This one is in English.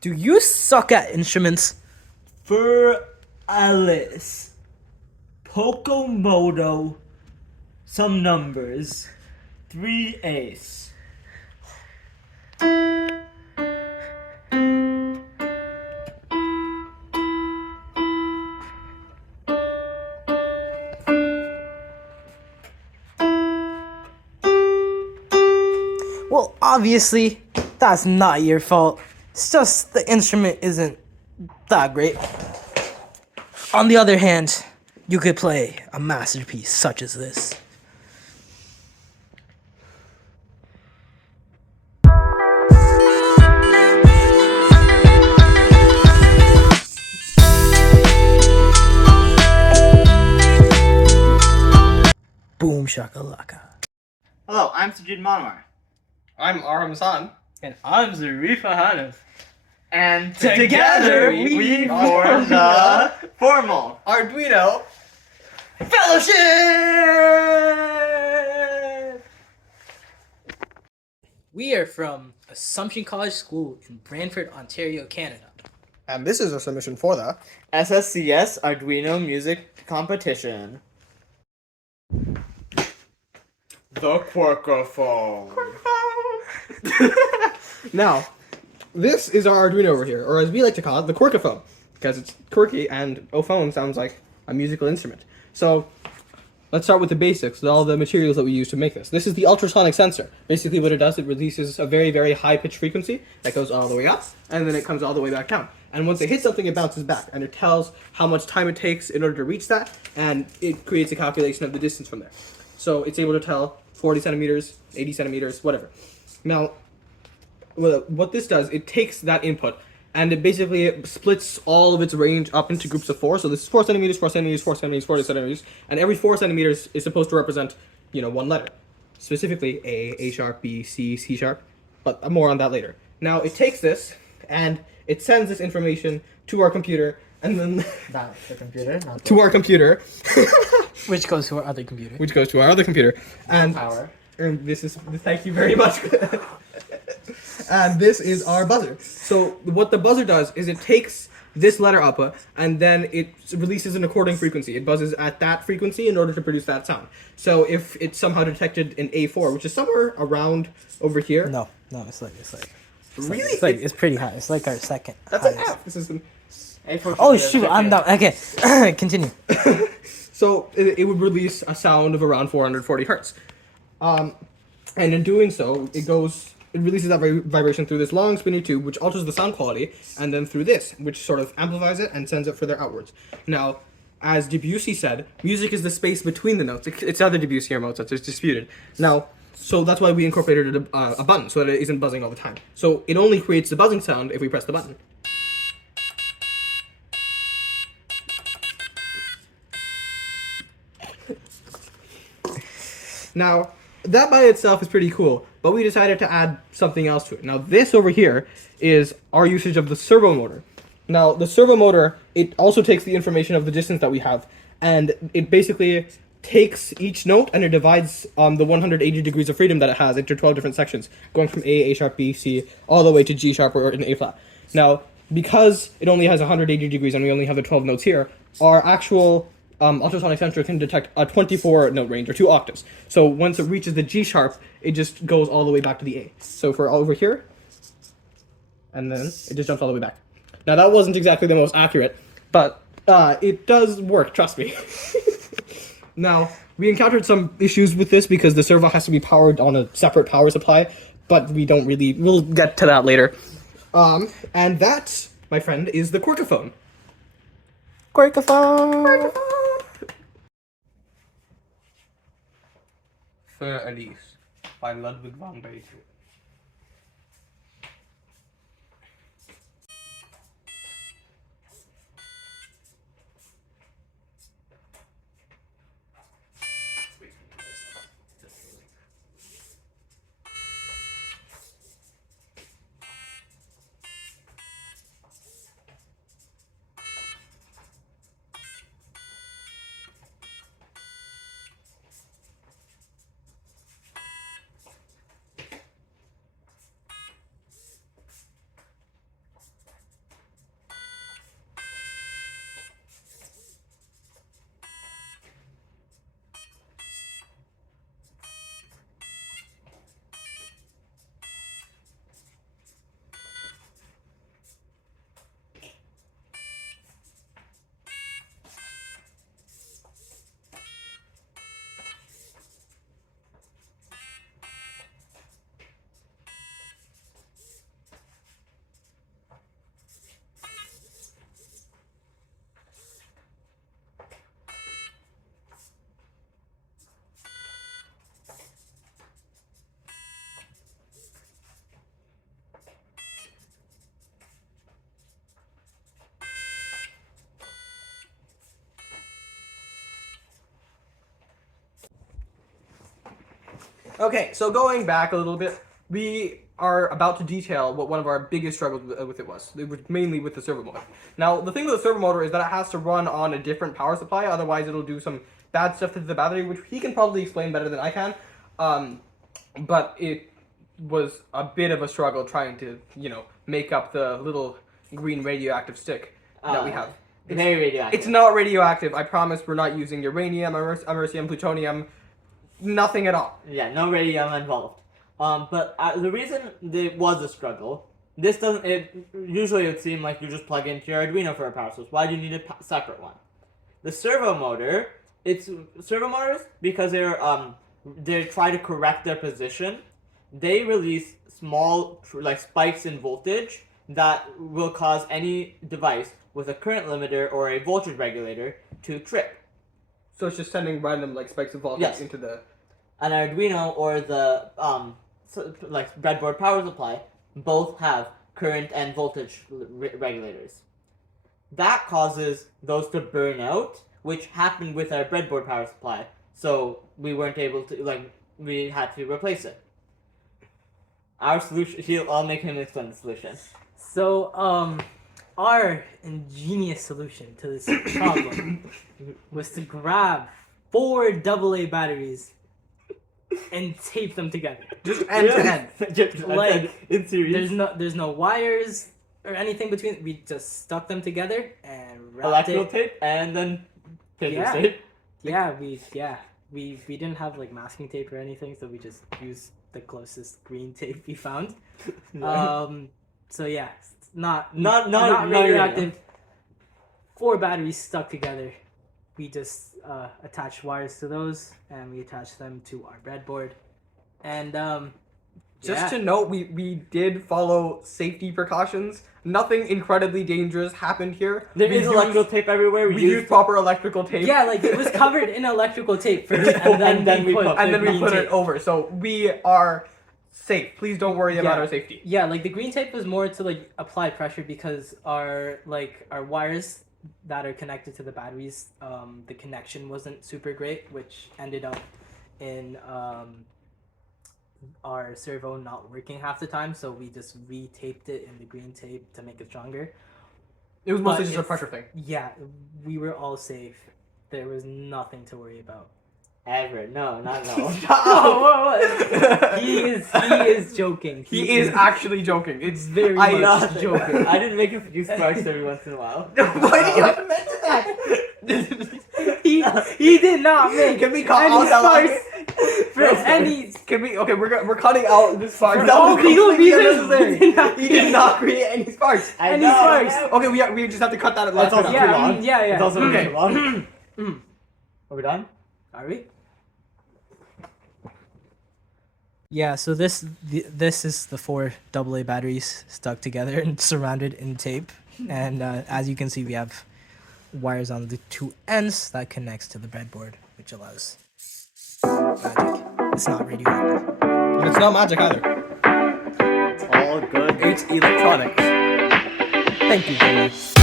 Do you suck at instruments? For Alice, Pokemoto, some numbers, 3 ace. Well, obviously, that's not your fault. It's just the instrument isn't that great. On the other hand, you could play a masterpiece such as this. Boom shakalaka. Hello, I'm Sajid Manwar. I'm Aram San. And I'm Zarifa Hanif. And Together we form the formal Arduino. Fellowship! We are from Assumption College School in Brantford, Ontario, Canada. And this is a submission for the SSCS Arduino Music Competition. The Quirkiphone. Now, this is our Arduino over here, or as we like to call it, the Quirkiphone, because it's quirky and phone sounds like a musical instrument. So, let's start with the basics, all the materials that we use to make this. This is the ultrasonic sensor. Basically what it does, it releases a very, very high-pitched frequency that goes all the way up, and then it comes all the way back down. And once it hits something, it bounces back, and it tells how much time it takes in order to reach that, and it creates a calculation of the distance from there. So it's able to tell 40 centimeters, 80 centimeters, whatever. Now, what this does, it takes that input, and it basically splits all of its range up into groups of 4. So this is 4 centimeters, 4 centimeters, 4 centimeters, 4 centimeters, and every 4 centimeters is supposed to represent, one letter. Specifically A sharp, B, C, C sharp, but more on that later. Now, it takes this, and it sends this information to our computer, and then Not the computer, not to our computer, which goes to our other computer. which goes to our other computer, and Power. and this is, thank you very much. And this is our buzzer. So what the buzzer does is it takes this letter output and then it releases an according frequency. It buzzes at that frequency in order to produce that sound. So if it's somehow detected an A4, which is somewhere around over here. No, it's like Really? it's pretty high. It's like our second. That's an highest. F. This is an, Oh shoot, I'm down. Okay, continue. so it would release a sound of around 440 hertz. And in doing so, it releases that vibration through this long spinning tube, which alters the sound quality, and then through this, which sort of amplifies it and sends it further outwards. Now, as Debussy said, music is the space between the notes. It's either Debussy or Mozart, it's disputed. Now, so that's why we incorporated a button, so that it isn't buzzing all the time. So it only creates the buzzing sound if we press the button. Now, that by itself is pretty cool, but we decided to add something else to it. Now, this over here is our usage of the servo motor. Now, the servo motor, it also takes the information of the distance that we have, and it basically takes each note and it divides the 180 degrees of freedom that it has into 12 different sections, going from A sharp, B, C, all the way to G sharp or an A flat. Now, because it only has 180 degrees and we only have the 12 notes here, our actual ultrasonic sensor can detect a 24 note range or 2 octaves. So once it reaches the G sharp, it just goes all the way back to the A. So for over here, and then it just jumps all the way back. Now that wasn't exactly the most accurate, but it does work, trust me. Now, we encountered some issues with this because the servo has to be powered on a separate power supply, but we'll get to that later. And that, my friend, is the Quirkiphone. Quirkiphone. Für Elise by Ludwig van Beethoven. Okay, so going back a little bit, we are about to detail what one of our biggest struggles with it was. It was mainly with the servo motor. Now, the thing with the servo motor is that it has to run on a different power supply, otherwise it'll do some bad stuff to the battery, which he can probably explain better than I can. But it was a bit of a struggle trying to, make up the little green radioactive stick that we have. Very radioactive. It's not radioactive. I promise we're not using uranium, americium, plutonium, nothing at all. Yeah, no radium involved. But the reason there was a struggle, this doesn't. Usually it would seem like you just plug into your Arduino for a power source. Why do you need a separate one? The servo motor. It's servo motors because they try to correct their position. They release small spikes in voltage that will cause any device with a current limiter or a voltage regulator to trip. So it's just sending random spikes of voltage into the. An Arduino or the breadboard power supply both have current and voltage regulators. That causes those to burn out, which happened with our breadboard power supply. So we weren't able to we had to replace it. Our solution. I'll make him explain the solution. So, our ingenious solution to this problem was to grab 4 AA batteries and tape them together. Just end to end. In series. There's no wires or anything between. We just stuck them together and wrapped Electrical it. tape and then paper Yeah. tape. We didn't have masking tape or anything, so we just used the closest green tape we found. So yeah, not radioactive. 4 batteries stuck together. We just attached wires to those, and we attached them to our breadboard. And Just to note, we did follow safety precautions. Nothing incredibly dangerous happened here. There is electrical tape everywhere. We used proper electrical tape. yeah, it was covered in electrical tape first, and then we put it over. So we are safe. Please don't worry about our safety. Yeah, the green tape was more to apply pressure because our wires that are connected to the batteries, the connection wasn't super great, which ended up in our servo not working half the time, so we just re-taped it in the green tape to make it stronger. It was mostly But just a pressure thing. Yeah, we were all safe. There was nothing to worry about. Ever. No, not at all. Oh, he is joking. He is actually joking. It's very much joking. I didn't make a few sparks every once in a while. Why did you have to mention that? He did not make Can we cut any all that? sparks for any. Can we? Okay, we're cutting out the sparks. For That all was legal completely reasons, unnecessary. He did not create any sparks. I Any know. sparks. Okay, we just have to cut that at last. That's also minute. too long. Yeah. It's also Okay. too long. Are we done? Are we? Yeah, so this is the 4 AA batteries stuck together and surrounded in tape, and as you can see, we have wires on the 2 ends that connects to the breadboard, which allows magic. It's not radioactive. But it's not magic either. It's all good. It's electronics. Thank you very much.